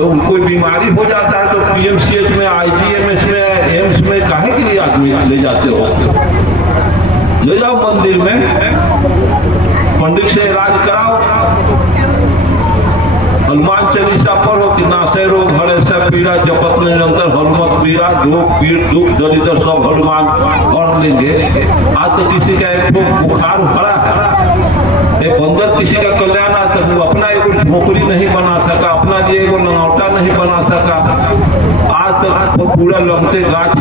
तो कोई बीमारी हो जाता है तो पीएमसीएच में, आईजीएमएस में, एम्स में काहे के लिए आदमी ले जाते हो? ले जाओ मंदिर में, पंडित से इलाज कराओ, हनुमान चालीसा पढ़ो कि नासे रोग हरे सब पीड़ा जपत निरंतर हनुमत पीड़ा, रोग पीड़ दुख दरिद्र सब हनुमान और लेंगे। आज तो किसी का एक बुखार भरा है, एक बंदर किसी का कल्याण आ सक, वो अपना एक झोपड़ी नहीं बना सका, अपना लिए एक लंगौटा नहीं बना सका। आज तक वो पूरा लंगते गाछ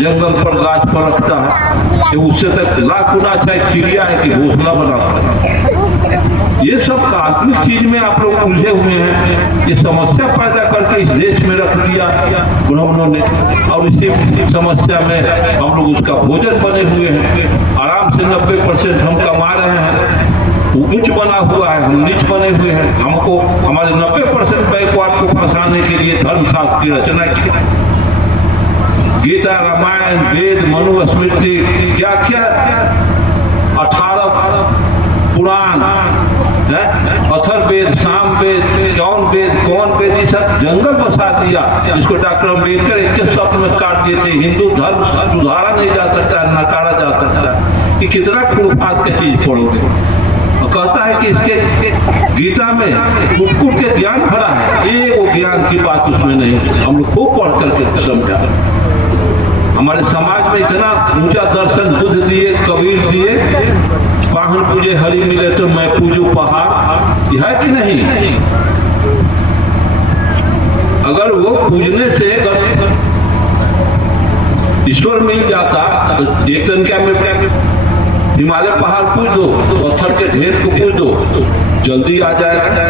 जंगल पर गाछ पर रखता है, कि उससे तक लाख गुना अच्छा चिड़िया है कि घोंसला बनाता है। ये सब काल्पनिक चीज में आप लोग उलझे हुए हैं। ये समस्या पैदा करके इस देश में रख दिया ब्राह्मणों ने, और इसी समस्या में हम लोग उसका भोजन बने हुए हैं। आराम से 90% हम कमा रहे हैं, उच्च बना हुआ है, हम नीच बने हुए हैं। हमको हमारे 90% बैकवर्ड को फंसाने के लिए धर्मशास्त्र की रचना की। गीता, रामायण, वेद, मनुस्मृति, क्या क्या 18 पुराण, अथर्ववेद, सामवेद, कौन वेद, ये सब जंगल बसा दिया, जिसको डॉक्टर अम्बेडकर एक शब्द में काट दिए थे। हिंदू धर्म सुधारा नहीं जा सकता, नकारा जा सकता है। कि कितना खुरफात का चीज पढ़ोगे। कहता है कि इसके गीता में कुट के ज्ञान भरा है, ये वो ज्ञान की बात उसमें नहीं। हम लोग खूब पढ़ करके समझा। हमारे समाज में इतना ऊंचा दर्शन बुद्ध दिए, कबीर दिए, वाहन पूजे हरि मिले तो मैं पूजू पहाड़, यह है कि नहीं? अगर वो पूजने से ईश्वर मिल जाता तो एक दिन क्या में हिमालय पहाड़ पूज दो, पत्थर के ढेर को पूज दो, जल्दी आ जाएगा।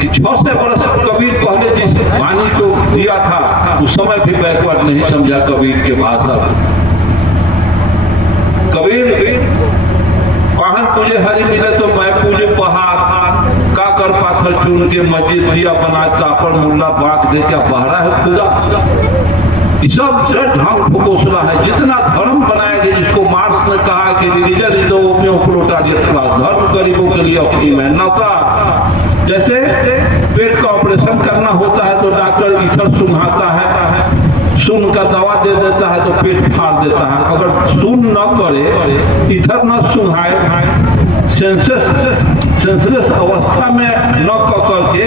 कि 600 वर्ष कबीर पहले जिस वाणी को दिया था, उस समय भी बैकवर्ड नहीं समझा कबीर के भाषा। कबीर वाहन पूजे हरि मिले तो मैं पूजे पहाड़, का कर पाथर चुन के मस्जिद दिया बना चापड़ मुल्ला बांट दे, क्या बहरा है खुदा? सब ढंग फुकोसला है। जितना धर्म बनाया गया, जिसको मार्क्स ने कहा कि religion is the opium of proletariat class, धर्म गरीबों के लिए अपनी में नशा। जैसे पेट का ऑपरेशन करना होता है तो डॉक्टर इथर सुंघाता है, सुन का दवा दे देता है तो पेट फाड़ देता है। अगर सुन न करे, इथर न सुंघाए, सेंसलेस अवस्था में न करके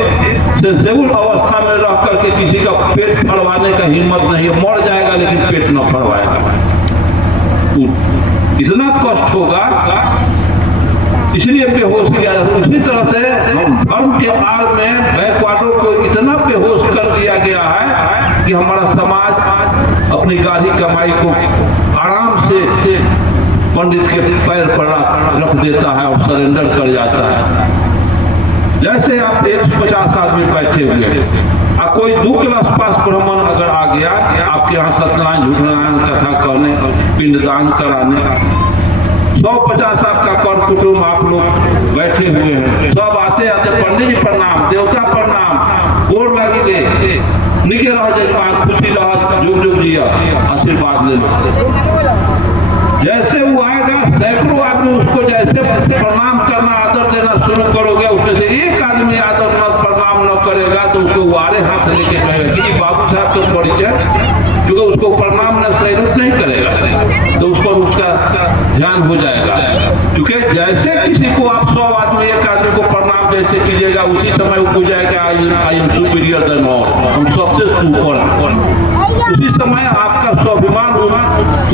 सेंसेबल अवस्था में रह करके किसी का पेट फड़वाने का हिम्मत नहीं है। मर जाएगा लेकिन पेट न फड़वाएगा, इतना कष्ट होगा, इसलिए बेहोश किया जाता है। उसी तरह से धर्म के आड़ में बैकवर्डों को इतना बेहोश कर दिया गया है कि हमारा समाज अपनी गाढ़ी कमाई को आराम से पंडित के पैर पर रख देता है और सरेंडर कर जाता है। जैसे आप 150 आदमी बैठे हुए हैं, कोई 2 क्लास पास ब्राह्मण अगर आ गया आपके यहाँ सत्यनारायण झूठनारायण कथा करने, पिंडदान कराने, 150 आपका कर कुटुंब आप लोग बैठे हुए हैं, सब आते आते पंडित जी प्रणाम, देवता प्रणाम, गोर लगी ले, निके रह जजमान, खुशी रह, जुग जुग जिया, आशीर्वाद ले लो। जैसे वो आएगा, सैकड़ों आदमी उसको जैसे प्रणाम करना, आदर देना शुरू करोगे, उसमें से एक आदमी आदर न प्रणाम न करेगा तो उसको वारे हाथ से लेके कहेगा कि बाबू साहब तो परिचय, क्योंकि उसको प्रणाम न सैल्यूट नहीं करेगा तो उस पर उसका ध्यान हो जाएगा। क्योंकि जैसे किसी को आप 100 आदमी एक आदमी को प्रणाम जैसे कीजिएगा, उसी समय वो जाएगा I am superior than all, हम सबसे ऊपर। उसी समय आपका स्वाभिमान होगा,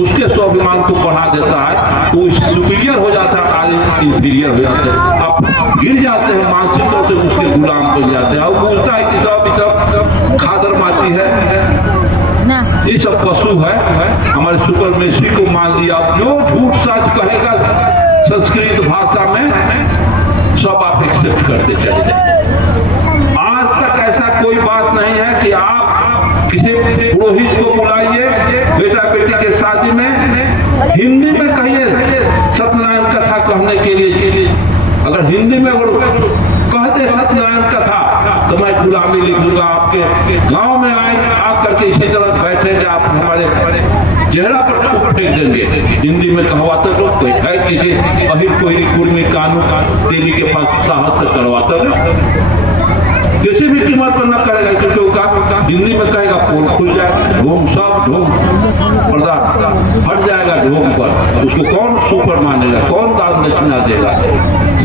उसके स्वाभिमान को बढ़ा देता है, तो सुपीरियर हो जाता है, आज इंफीरियर हो जाता है। आप गिर जाते हैं, मानसिक तौर से उसके गुलाम बन जाते हैं। और बोलता है कि सब खादर माटी है, ये सब पशु है, हमारे सुपरमेसी को मान लिया। जो झूठ सच कहेगा संस्कृत भाषा में, सब आप एक्सेप्ट करते चले जाए। आज तक ऐसा कोई बात नहीं है कि आप किसी पुरोहित को बुलाइए बेटा बेटी के शादी में, हिंदी में कहिए सत्यनारायण कथा कहने के लिए। अगर हिंदी में अगर कहते सत्यनारायण कथा तो मैं गुलामी लिखूंगा। आपके गांव में आए आप करके इसी तरह बैठेंगे, आप हमारे चेहरा पर थूक फेंक देंगे। हिंदी में कहवाते तो कोई है किसी अहिर कोई कुर्मी कानून तेरी के पास साहस से करवाता है। किसी भी कीमत पर न करेगा, क्योंकि उसका हिंदी में कहेगा पोल खुल जाएगा, ढोम सब ढोम पर्दा हट जाएगा ढोम पर। उसको कौन सुपर मानेगा, कौन दान दक्षिणा देगा?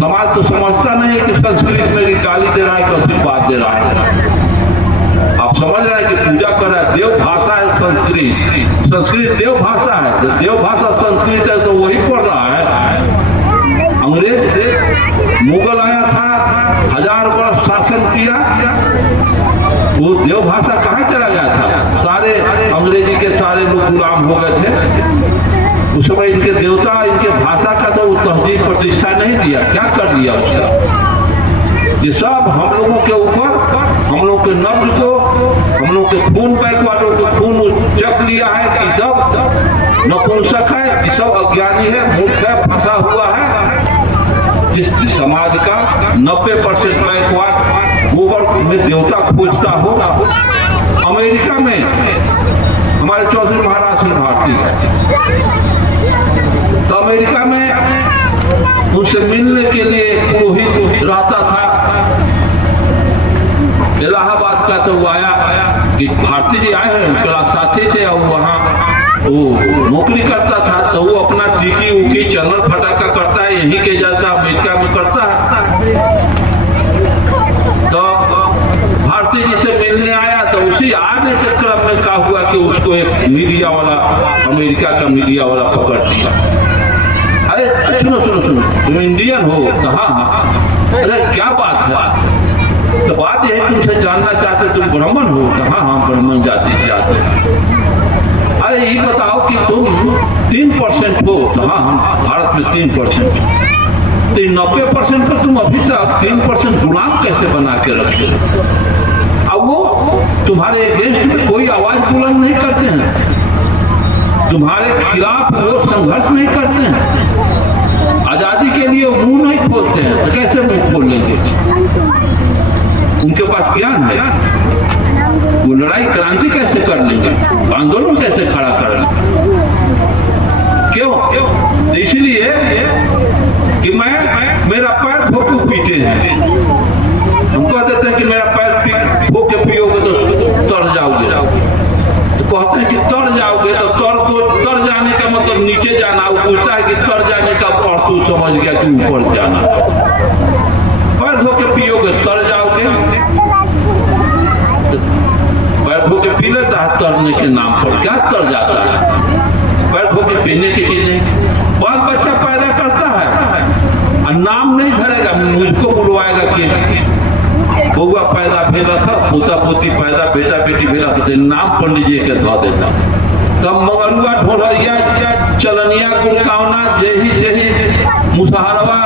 समाज तो समझता नहीं है कि संस्कृत में गाली दे रहा है कि आशीर्वाद दे रहा है। आप समझ रहे हैं कि पूजा कर रहा है, देव भाषा है संस्कृत, संस्कृत देव भाषा है। जब देव भाषा संस्कृत है तो वही पढ़ रहा है। अंग्रेज मुगल आया था, 1000 वर्ष शासन किया, वो देव भाषा कहाँ चला गया था? सारे अंग्रेजी के सारे लोग गुलाम हो गए थे। उस समय इनके देवता, इनके भाषा का तो तहजीब प्रतिष्ठा नहीं दिया, क्या कर दिया उसका? ये सब हम लोगों के ऊपर, हम लोगों के नब्ज को, हम लोगों के खून बैकवाटों को खून जप लिया है कि सब नपुंसक है, कि सब अज्ञानी है, मूर्ख है, फंसा हुआ है। जिस समाज का 90% बैकवाट गोबर में देवता खोजता हो। अमेरिका में हमारे चौधरी महाराज सिंह भारती है, तो अमेरिका में उनसे मिलने के लिए पुरोहित रहता था। इलाहाबाद का तो वो आया कि भारती जी आए हैं, उनके साथी थे और वहाँ वो नौकरी करता था, तो वो अपना टीकी उकी चलन फटाका करता है, यहीं के जैसा अमेरिका में करता है। तो भारती जी से मिलने आया, तो उसी आने के क्रम में क्या हुआ कि उसको एक मीडिया वाला, अमेरिका का मीडिया वाला पकड़ लिया। अरे सुनो सुनो सुनो, तुम इंडियन हो? तो हाँ। अरे क्या बात है? तो बात यह है तुमसे जानना चाहते, तुम ब्राह्मण हो? तो हाँ, ब्राह्मण जाति से आते हैं। अरे ये बताओ कि तुम 3% हो? तो हाँ, हम भारत में 3%। तो 90% पर तुम अभी तक 3% गुलाम कैसे बना के रखते हो? अब वो तुम्हारे अगेंस्ट में कोई आवाज बुलंद नहीं करते हैं, तुम्हारे खिलाफ वो संघर्ष नहीं करते हैं, आजादी के लिए मुंह नहीं खोलते हैं। तो कैसे मुंह खोल लेंगे? उनके पास ज्ञान है, वो लड़ाई क्रांति कैसे कर लेंगे, आंदोलन कैसे खड़ा कर लेंगे? क्यों? तो इसलिए कि मेरा पैर धो के पीते हैं। हम कह देते हैं कि मेरा पैर धो के पियोगे तो तर जाओगे, तो कहते हैं कि तर जाओगे, तो तर जाने का मतलब नीचे जाना। वो पूछता है कि तर जाने का अर्थ तू समझ गया कि ऊपर जाना। पैर धो के पियोगे तर जाओगे, पैर धो के पी लेता है तरने के नाम पर, क्या तर जाता है? पैर धो के पीने की चीज नहीं। बाल बच्चा पैदा करता है और नाम नहीं धरेगा, मुझको बुलवाएगा कि बउआ पैदा भेला था, पोता पोती पैदा, बेटा बेटी भेला, तो नाम पंडित जी के धो देता। तब मगरुआ, ढोलरिया, चलनिया, गुड़कावना, यही से ही मुसहरवा,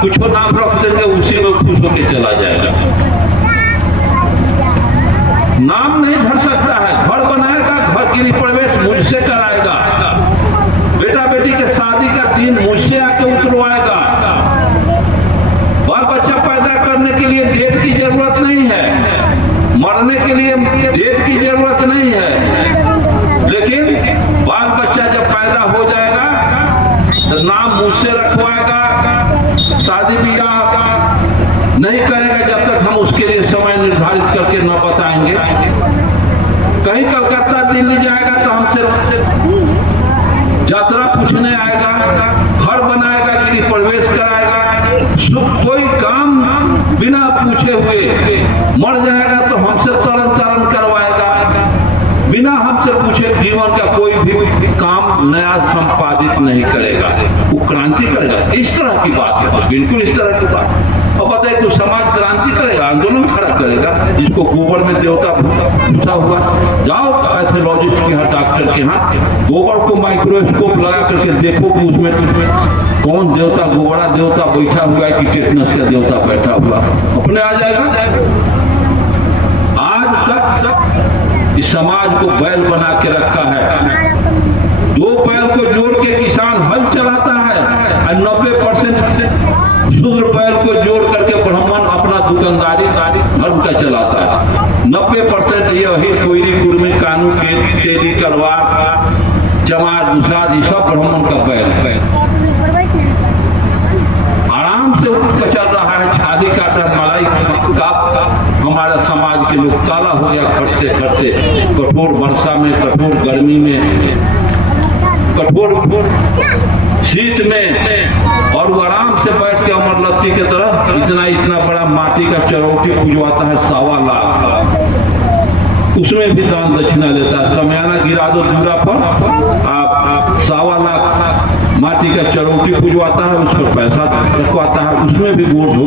कुछ नाम रख देंगे, उसी में खुश होकर चला जाएगा। नाम नहीं धर सकता है। घर बनाएगा, घर गृह प्रवेश मुझसे कराएगा, बेटा बेटी के शादी का दिन मुझसे आके उतरवाएगा। बाल बच्चा पैदा करने के लिए डेट की जरूरत नहीं है, मरने के लिए डेट की जरूरत नहीं है, लेकिन बाल बच्चा जब पैदा हो जाएगा तो नाम मुझसे रखवाएगा। शादी ब्याह नहीं करेगा जब तक हम उसके लिए समय निर्धारित करके न बताएंगे। कहीं कलकत्ता दिल्ली जाएगा तो हमसे यात्रा पूछने आएगा, घर बनाएगा, गृह प्रवेश कराएगा, कोई काम बिना पूछे हुए मर जाएगा तो हमसे तरन करवाएगा, बिना हमसे पूछे जीवन का कोई भी काम नया संपादित नहीं करेगा, वो क्रांति करेगा। इस तरह की बात है, बिल्कुल इस तरह की बात। अब बताइए तो समाज क्रांति करेगा, आंदोलन खड़ा करेगा, जिसको गोबर में देवता घुसा हुआ। जाओ पैथोलॉजिस्ट के यहाँ, डॉक्टर के यहाँ, गोबर को माइक्रोस्कोप लगा करके देखो कि उसमें कौन देवता, गोबरा देवता बैठा हुआ है कि टेटनस का देवता बैठा हुआ, अपने आ जाएगा। आज तक इस समाज को बैल बना के रखा है। 2 बैल को जोड़ के किसान हल चलाता है और 90% शूद्र बैल को जोड़ करके ब्राह्मण अपना दुकानदारी धर्म का चलाता है। 90% यही कोयरी कुर्मी कानू के तेली करवार चमार दुसाद ये सब ब्राह्मण का बैल आराम से चल रहा है। छाली काटा, मलाई का हमारा लोग काला हो गया खटते खटते, कठोर वर्षा में, कठोर गर्मी में, कठोर शीत में, और वो आराम से बैठ के अमर लत्ती की तरह इतना बड़ा माटी का चरौटी पूजवाता है 1.25 लाख, उसमें भी दान दक्षिणा लेता है। समयाना गिरा दो दूरा पर, आप 1.25 लाख माटी का चरौटी पूजवाता है, उस पर पैसा रखवाता है, उसमें भी गोड़ धो।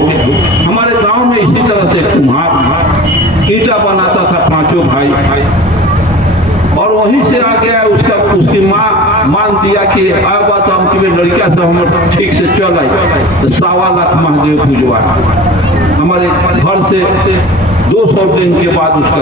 हमारे गांव में इसी तरह से कुम्हार ईटा बनाता था 5 भाई, और वहीं से आ गया उसकी माँ मान दिया कि अब बात हम लड़किया सब हम ठीक से चल आई, तो 1.25 लाख महादेव पूजवा। हमारे घर से 200 दिन के बाद उसका